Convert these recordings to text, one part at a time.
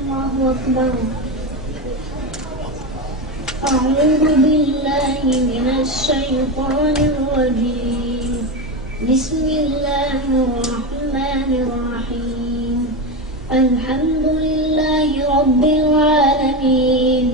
الله أكبر. أعوذ بالله من الشيطان الرجيم. بسم الله الرحمن الرحيم. الحمد لله رب العالمين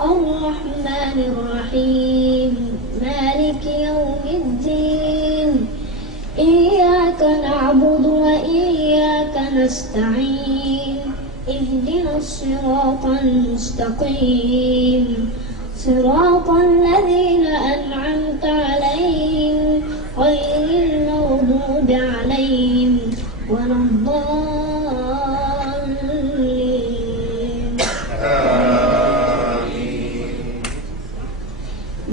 الرحمن الرحيم مالك يوم الدين. إياك نعبد وإياك نستعين. اهدنا الصراط المستقيم صراط الذين أنعمت عليهم غير المغضوب عليهم ولا الضالين.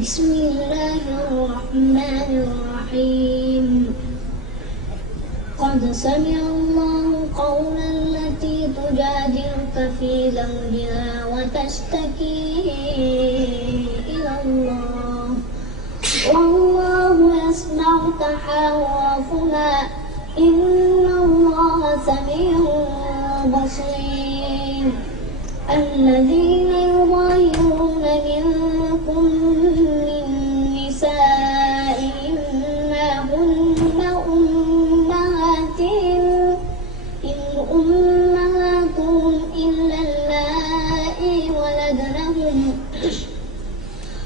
بسم الله الرحمن الرحيم. قد سمع الله قولا التي تجادلك في زوجها وتشتكي إلى الله والله يسمع تحاوركما إن الله سميع بصير. الذين يظاهرون منكم من نسائهم ما هن أمهاتهم إلا اللائي ولدنهم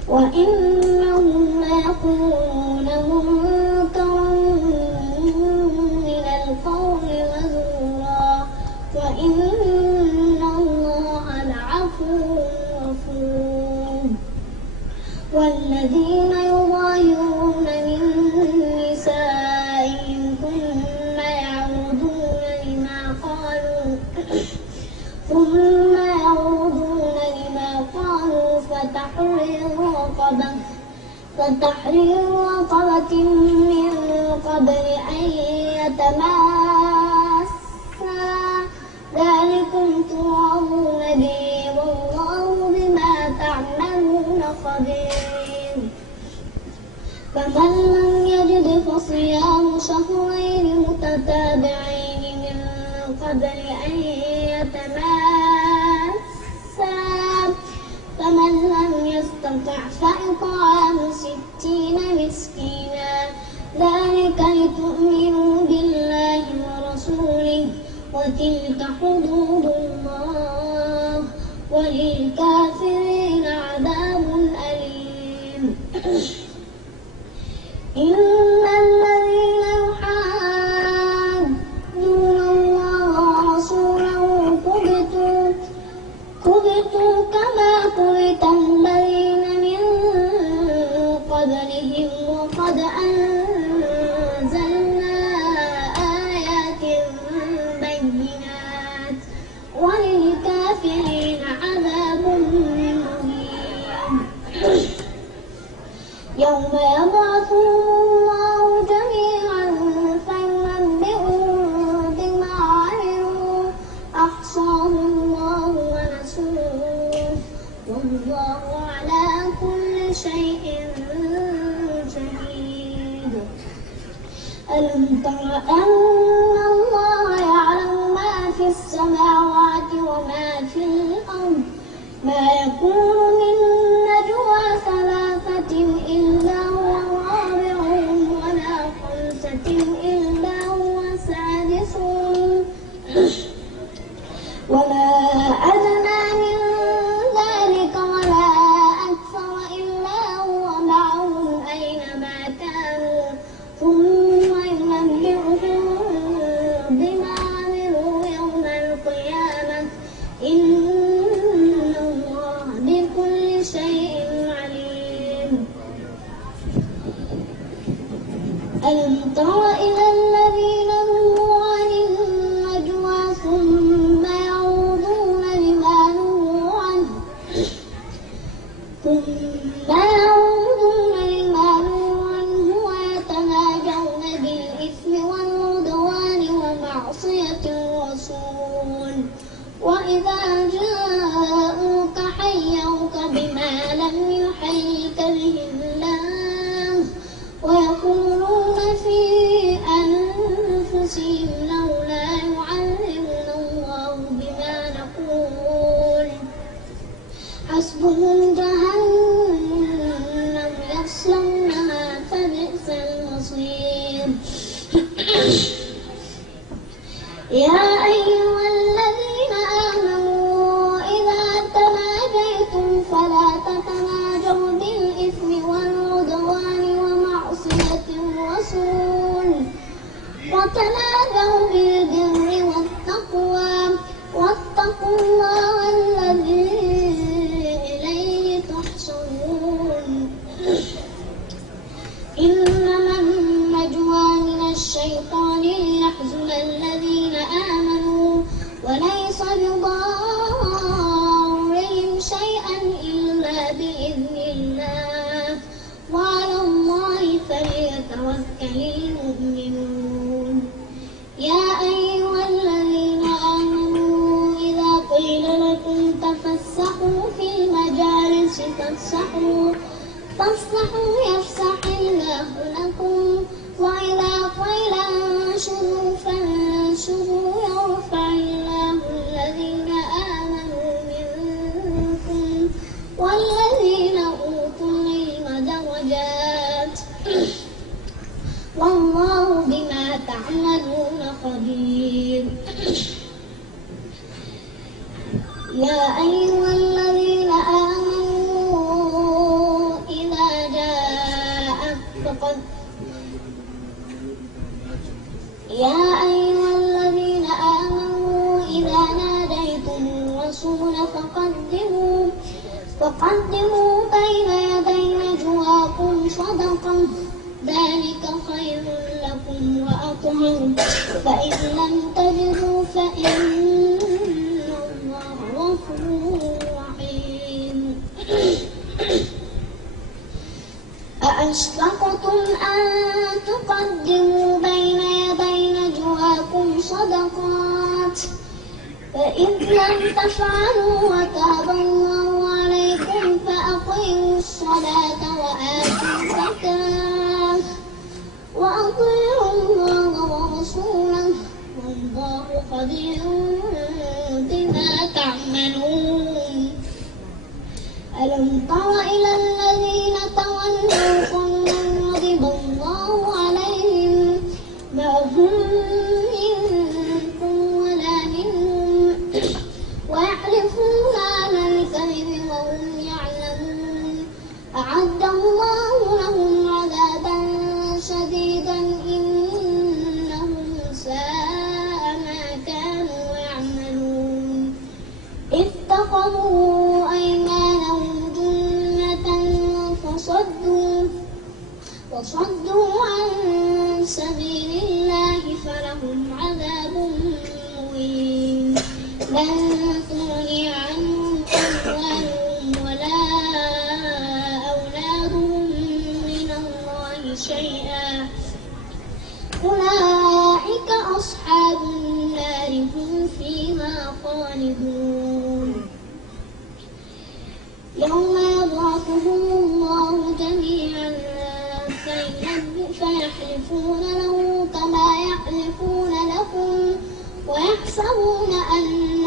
وإنهم ليقولون منكرا من القول وزورا وإن الله لعفو غفور. والذين يظاهرون من نسائهم ثم يعودون لما قالوا فتحرير رقبة من قبل أن يتماسا ذلكم توعظون به والله بما تعملون خبير. فمن لم يجد فصيام شهرين متتابعين من قبل أن يتماسا فمن لم يستطع فإطعام 60 مسكينا ذلك لتؤمنوا بالله ورسوله وتلك حدود الله وللكافرين عذاب أليم. إن الذين يحادون الله ورسوله كبتوا كما كبت الذين من قبلهم وقد أنزلنا آيات بينات وللكافرين عذاب مهين. يوم يبعثهم الله جميعا فينبئهم بما عملوا أحصاه الله ونسوه والله على كل شيء شهيد. ألم تر أن الله يعلم ما في السماوات وما في الأرض ما يكون من نجوى ثلاثة إلا هو رابعهم ولا خمسة إلا هو سادسهم ولا أدنى من ذلك ولا أكثر إلا هو معهم أينما كانوا ثم ينبئهم بما عملوا يوم القيامة إن الله بكل شيء عليم. ألم تر إلى الذين نهوا عن النجوى ثم يعودون لما نهوا عنه ويتناجون بالإثم والعدوان ومعصية الرسول وإذا جاءوك حيوك بما لم يحيك به الله ويقولون في أنفسهم لولا يعلمنا الله بما نقول وليس بضارهم شيئا إلا بإذن الله وعلى الله فليتوكل المؤمنون يا أيها الذين آمنوا إذا قيل لكم تفسحوا في المجالس فافسحوا يفسح الله لكم وإذا قيل انشروا فانشروا يرفع الله الذين آمنوا منكم والذين أوتوا العلم درجات والله بما تعملون خبير يا أيها الذين آمنوا إذا ناديتم الرسول فقدموا بين يدي نجواكم صدقة ذلك خير لكم وأطهر فإن لم تجدوا فإن الله غفور رحيم أأشفقتم أن تقدموا بين يدي نجواكم صدقات فإذ لم تفعلوا وتاب الله عليكم فأقيموا الصلاة وآتوا الزكاة وأطيعوا الله ورسوله والله خبير بما تعملون ألم تر إلى الذين تولوا قوما غضب الله عليهم ما هم منكم ولا منهم ويحلفون على الكذب وهم يعلمون أعد الله لهم عذابا شديدا إنهم ساء ما كانوا يعملون اتخذوا أيمانهم جنة وصدوا عن سبيل الله فلهم عذاب مهين لن تغني عنهم أموالهم ولا أولادهم من الله شيئا أولئك أصحاب النار هم فيها خالدون يوم يبعثهم الله جميعا فيحلفون له كما يحلفون لكم ويحسبون أن